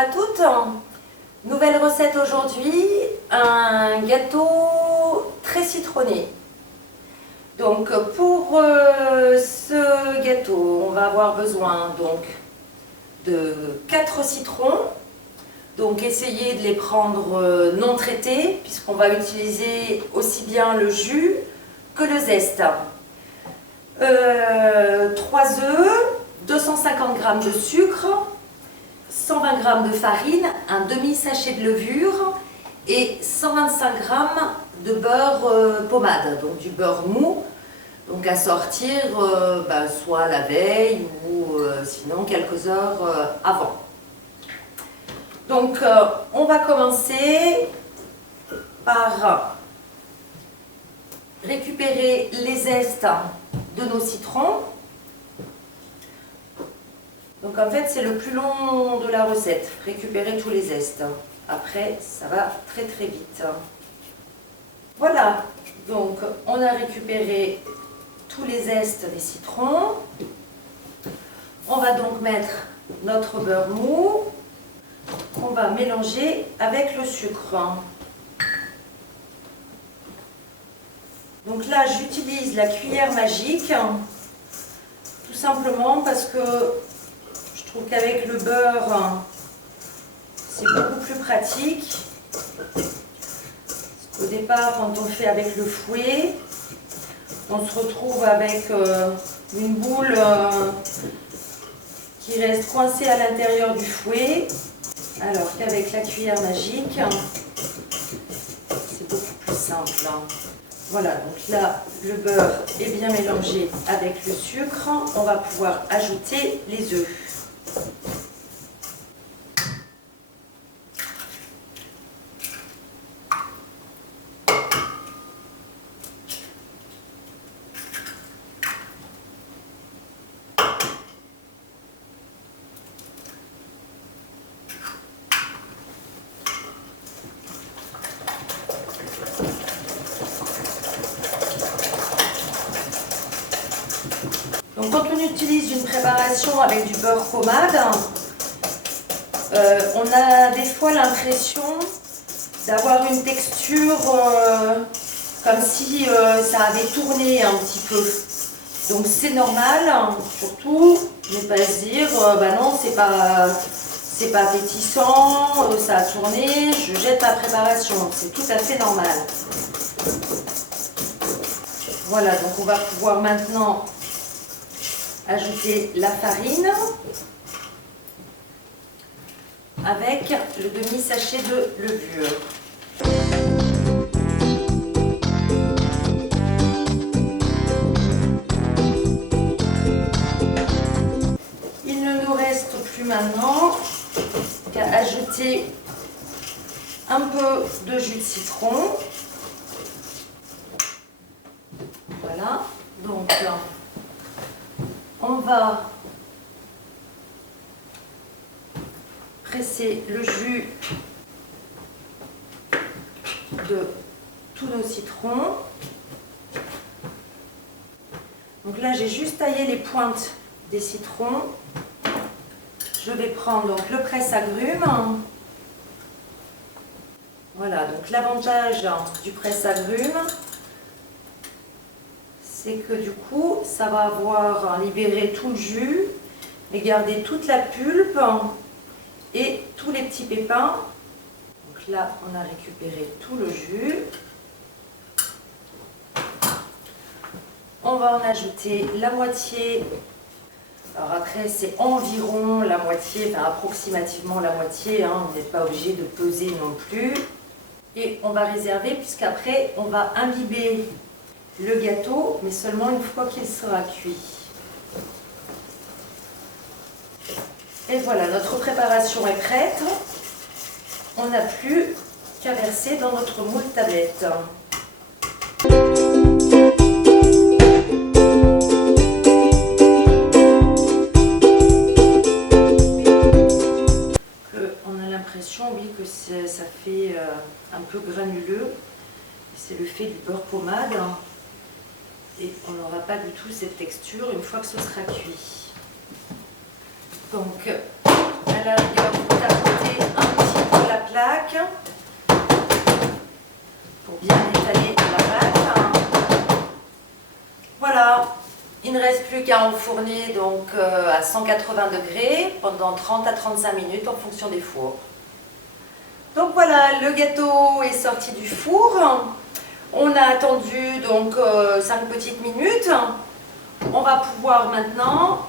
à toutes, nouvelle recette aujourd'hui, un gâteau très citronné. Donc pour ce gâteau, on va avoir besoin donc de 4 citrons. Donc essayez de les prendre non traités puisqu'on va utiliser aussi bien le jus que le zeste. 3 œufs, 250 g de sucre, 120 g de farine, un demi-sachet de levure et 125 g de beurre pommade, donc du beurre mou, donc à sortir soit la veille ou sinon quelques heures avant. Donc on va commencer par récupérer les zestes de nos citrons. Donc en fait c'est le plus long de la recette, récupérer tous les zestes. Après ça va très très vite. Voilà, donc on a récupéré tous les zestes des citrons. On va donc mettre notre beurre mou qu'on va mélanger avec le sucre. Donc là j'utilise la cuillère magique tout simplement parce que je trouve qu'avec le beurre c'est beaucoup plus pratique. Au départ, quand on fait avec le fouet, on se retrouve avec une boule qui reste coincée à l'intérieur du fouet, alors qu'avec la cuillère magique, c'est beaucoup plus simple. Voilà, donc là, le beurre est bien mélangé avec le sucre. On va pouvoir ajouter les œufs. Donc quand on utilise une préparation avec du beurre pommade, on a des fois l'impression d'avoir une texture comme si ça avait tourné un petit peu. Donc c'est normal, surtout ne pas se dire bah non c'est pas appétissant, ça a tourné, je jette ma préparation. C'est tout à fait normal. Voilà, donc on va pouvoir maintenant ajouter la farine avec le demi-sachet de levure. Il ne nous reste plus maintenant qu'à ajouter un peu de jus de citron. Voilà, donc on va presser le jus de tous nos citrons. Donc là, j'ai juste taillé les pointes des citrons. Je vais prendre donc le presse-agrumes. Voilà, donc l'avantage du presse-agrumes, c'est que du coup, ça va avoir libéré tout le jus, mais garder toute la pulpe et tous les petits pépins. Donc là, on a récupéré tout le jus. On va en ajouter la moitié. Alors après, c'est environ la moitié, enfin approximativement la moitié, hein, on n'est pas obligé de peser non plus. Et on va réserver, puisqu'après, on va imbiber le gâteau, mais seulement une fois qu'il sera cuit. Et voilà, notre préparation est prête. On n'a plus qu'à verser dans notre moule tablette. On a l'impression, oui, que ça fait un peu granuleux. C'est le fait du beurre pommade. Et on n'aura pas du tout cette texture une fois que ce sera cuit. Donc, À la rigueur, vous tapotez un petit peu la plaque pour bien étaler la pâte. Voilà, il ne reste plus qu'à enfourner donc à 180 degrés pendant 30 à 35 minutes en fonction des fours. Donc voilà, le gâteau est sorti du four. On a attendu donc 5 petites minutes. On va pouvoir maintenant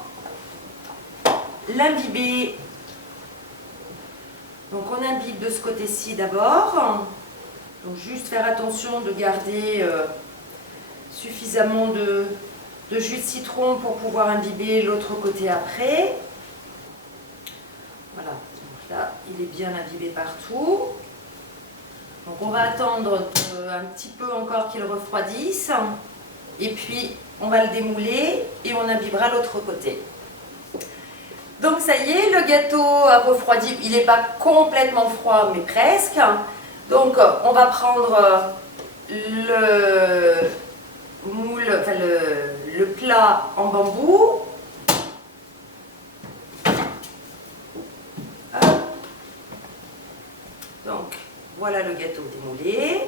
l'imbiber. Donc on imbibe de ce côté-ci d'abord. Donc juste faire attention de garder suffisamment de jus de citron pour pouvoir imbiber l'autre côté après. Voilà, donc là il est bien imbibé partout. Donc on va attendre un petit peu encore qu'il refroidisse. Et puis on va le démouler et on imbibera l'autre côté. Donc ça y est, le gâteau a refroidi. Il n'est pas complètement froid mais presque. Donc on va prendre le moule, enfin le plat en bambou. Donc voilà le gâteau démoulé.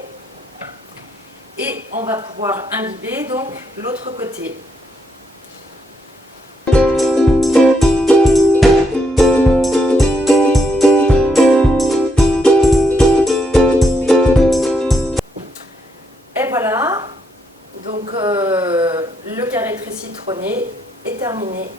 Et on va pouvoir imbiber donc l'autre côté. Et voilà, donc le carré très citronné est terminé.